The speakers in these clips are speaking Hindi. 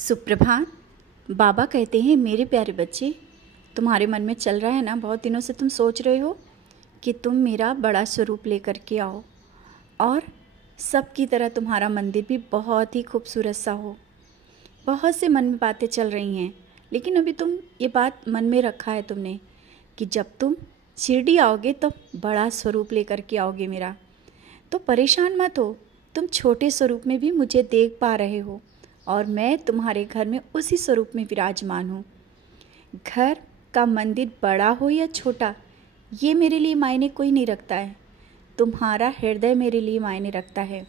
सुप्रभात। बाबा कहते हैं, मेरे प्यारे बच्चे, तुम्हारे मन में चल रहा है ना, बहुत दिनों से तुम सोच रहे हो कि तुम मेरा बड़ा स्वरूप लेकर के आओ और सबकी तरह तुम्हारा मंदिर भी बहुत ही खूबसूरत सा हो। बहुत से मन में बातें चल रही हैं, लेकिन अभी तुम ये बात मन में रखा है तुमने कि जब तुम शिरडी आओगे तो बड़ा स्वरूप लेकर के आओगे मेरा। तो परेशान मत हो, तुम छोटे स्वरूप में भी मुझे देख पा रहे हो और मैं तुम्हारे घर में उसी स्वरूप में विराजमान हूँ। घर का मंदिर बड़ा हो या छोटा, ये मेरे लिए मायने कोई नहीं रखता है। तुम्हारा हृदय मेरे लिए मायने रखता है,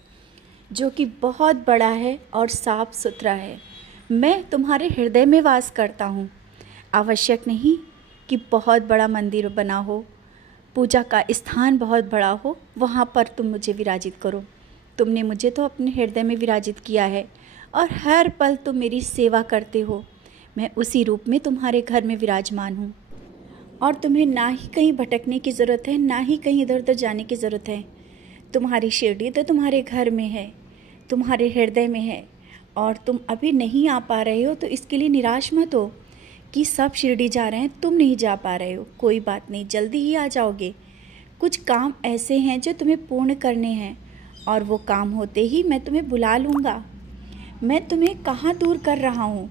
जो कि बहुत बड़ा है और साफ सुथरा है। मैं तुम्हारे हृदय में वास करता हूँ। आवश्यक नहीं कि बहुत बड़ा मंदिर बना हो, पूजा का स्थान बहुत बड़ा हो, वहाँ पर तुम मुझे विराजित करो। तुमने मुझे तो अपने हृदय में विराजित किया है और हर पल तुम मेरी सेवा करते हो। मैं उसी रूप में तुम्हारे घर में विराजमान हूँ और तुम्हें ना ही कहीं भटकने की ज़रूरत है, ना ही कहीं इधर उधर जाने की ज़रूरत है। तुम्हारी शिरडी तो तुम्हारे घर में है, तुम्हारे हृदय में है और तुम अभी नहीं आ पा रहे हो, तो इसके लिए निराश मत हो कि सब शिरडी जा रहे हैं, तुम नहीं जा पा रहे हो। कोई बात नहीं, जल्दी ही आ जाओगे। कुछ काम ऐसे हैं जो तुम्हें पूर्ण करने हैं और वो काम होते ही मैं तुम्हें बुला लूँगा। मैं तुम्हें कहाँ दूर कर रहा हूँ,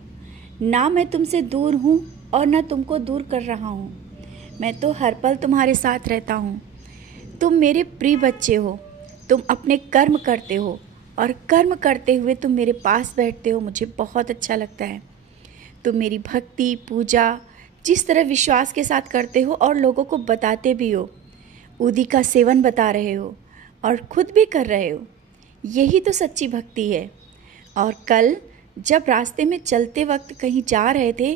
ना मैं तुमसे दूर हूँ और ना तुमको दूर कर रहा हूँ। मैं तो हर पल तुम्हारे साथ रहता हूँ। तुम मेरे प्रिय बच्चे हो, तुम अपने कर्म करते हो और कर्म करते हुए तुम मेरे पास बैठते हो, मुझे बहुत अच्छा लगता है। तुम मेरी भक्ति पूजा जिस तरह विश्वास के साथ करते हो और लोगों को बताते भी हो, उदी का सेवन बता रहे हो और खुद भी कर रहे हो, यही तो सच्ची भक्ति है। और कल जब रास्ते में चलते वक्त कहीं जा रहे थे,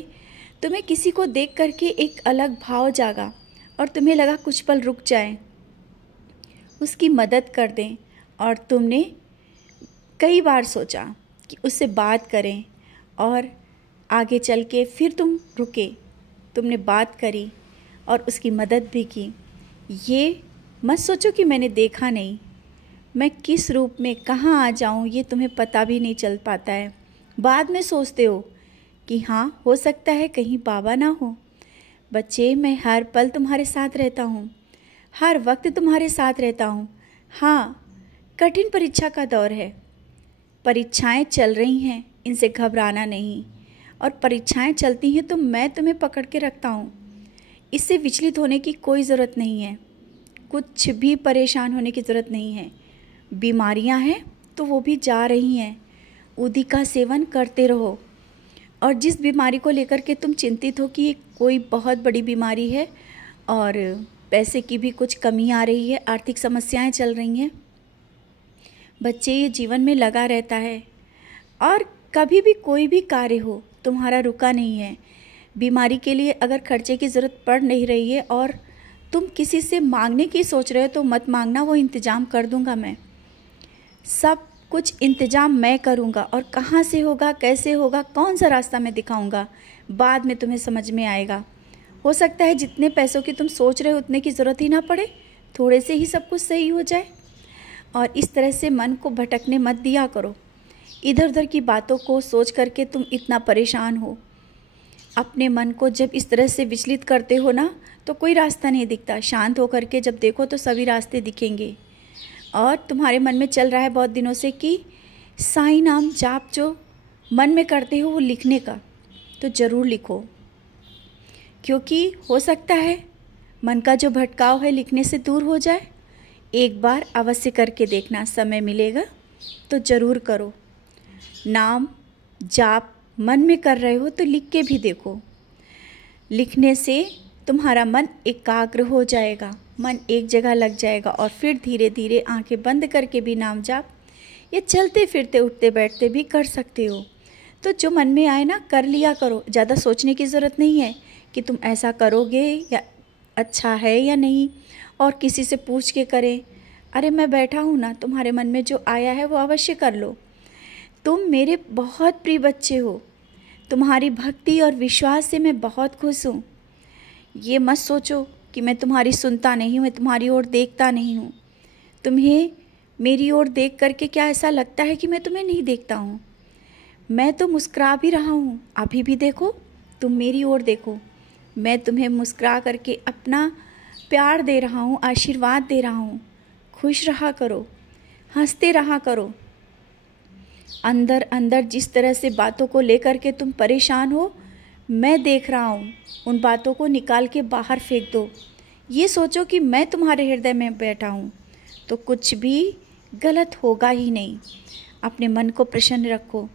तुम्हें किसी को देख करके एक अलग भाव जागा और तुम्हें लगा कुछ पल रुक जाएं, उसकी मदद कर दें। और तुमने कई बार सोचा कि उससे बात करें और आगे चल के फिर तुम रुके, तुमने बात करी और उसकी मदद भी की। ये मत सोचो कि मैंने देखा नहीं, मैं किस रूप में कहाँ आ जाऊँ ये तुम्हें पता भी नहीं चल पाता है। बाद में सोचते हो कि हाँ, हो सकता है कहीं बाबा ना हो। बच्चे, मैं हर पल तुम्हारे साथ रहता हूँ, हर वक्त तुम्हारे साथ रहता हूँ। हाँ, कठिन परीक्षा का दौर है, परीक्षाएं चल रही हैं, इनसे घबराना नहीं। और परीक्षाएं चलती हैं तो मैं तुम्हें पकड़ के रखता हूँ, इससे विचलित होने की कोई ज़रूरत नहीं है, कुछ भी परेशान होने की ज़रूरत नहीं है। बीमारियां हैं तो वो भी जा रही हैं, उदी का सेवन करते रहो। और जिस बीमारी को लेकर के तुम चिंतित हो कि ये कोई बहुत बड़ी बीमारी है और पैसे की भी कुछ कमी आ रही है, आर्थिक समस्याएं चल रही हैं, बच्चे ये जीवन में लगा रहता है और कभी भी कोई भी कार्य हो तुम्हारा रुका नहीं है। बीमारी के लिए अगर खर्चे की ज़रूरत पड़ नहीं रही है और तुम किसी से मांगने की सोच रहे हो तो मत मांगना, वो इंतज़ाम कर दूंगा मैं। सब कुछ इंतज़ाम मैं करूँगा और कहाँ से होगा, कैसे होगा, कौन सा रास्ता मैं दिखाऊँगा, बाद में तुम्हें समझ में आएगा। हो सकता है जितने पैसों की तुम सोच रहे हो उतने की ज़रूरत ही ना पड़े, थोड़े से ही सब कुछ सही हो जाए। और इस तरह से मन को भटकने मत दिया करो। इधर उधर की बातों को सोच करके तुम इतना परेशान हो। अपने मन को जब इस तरह से विचलित करते हो ना, तो कोई रास्ता नहीं दिखता। शांत होकर के जब देखो तो सभी रास्ते दिखेंगे। और तुम्हारे मन में चल रहा है बहुत दिनों से कि साईं नाम जाप जो मन में करते हो वो लिखने का, तो ज़रूर लिखो, क्योंकि हो सकता है मन का जो भटकाव है लिखने से दूर हो जाए। एक बार अवश्य करके देखना, समय मिलेगा तो ज़रूर करो। नाम जाप मन में कर रहे हो तो लिख के भी देखो। लिखने से तुम्हारा मन एकाग्र हो जाएगा, मन एक जगह लग जाएगा और फिर धीरे धीरे आंखें बंद करके भी नाम जाप या चलते फिरते उठते बैठते भी कर सकते हो। तो जो मन में आए ना कर लिया करो, ज़्यादा सोचने की ज़रूरत नहीं है कि तुम ऐसा करोगे या अच्छा है या नहीं और किसी से पूछ के करें। अरे मैं बैठा हूँ ना, तुम्हारे मन में जो आया है वो अवश्य कर लो। तुम मेरे बहुत प्रिय बच्चे हो, तुम्हारी भक्ति और विश्वास से मैं बहुत खुश हूँ। ये मत सोचो कि मैं तुम्हारी सुनता नहीं हूँ, मैं तुम्हारी ओर देखता नहीं हूँ। तुम्हें मेरी ओर देख करके क्या ऐसा लगता है कि मैं तुम्हें नहीं देखता हूँ? मैं तो मुस्कुरा भी रहा हूँ, अभी भी देखो, तुम मेरी ओर देखो, मैं तुम्हें मुस्कुरा करके अपना प्यार दे रहा हूँ, आशीर्वाद दे रहा हूँ। खुश रहा करो, हंसते रहा करो। अंदर अंदर जिस तरह से बातों को लेकर के तुम परेशान हो, मैं देख रहा हूँ, उन बातों को निकाल के बाहर फेंक दो। ये सोचो कि मैं तुम्हारे हृदय में बैठा हूँ, तो कुछ भी गलत होगा ही नहीं। अपने मन को प्रसन्न रखो,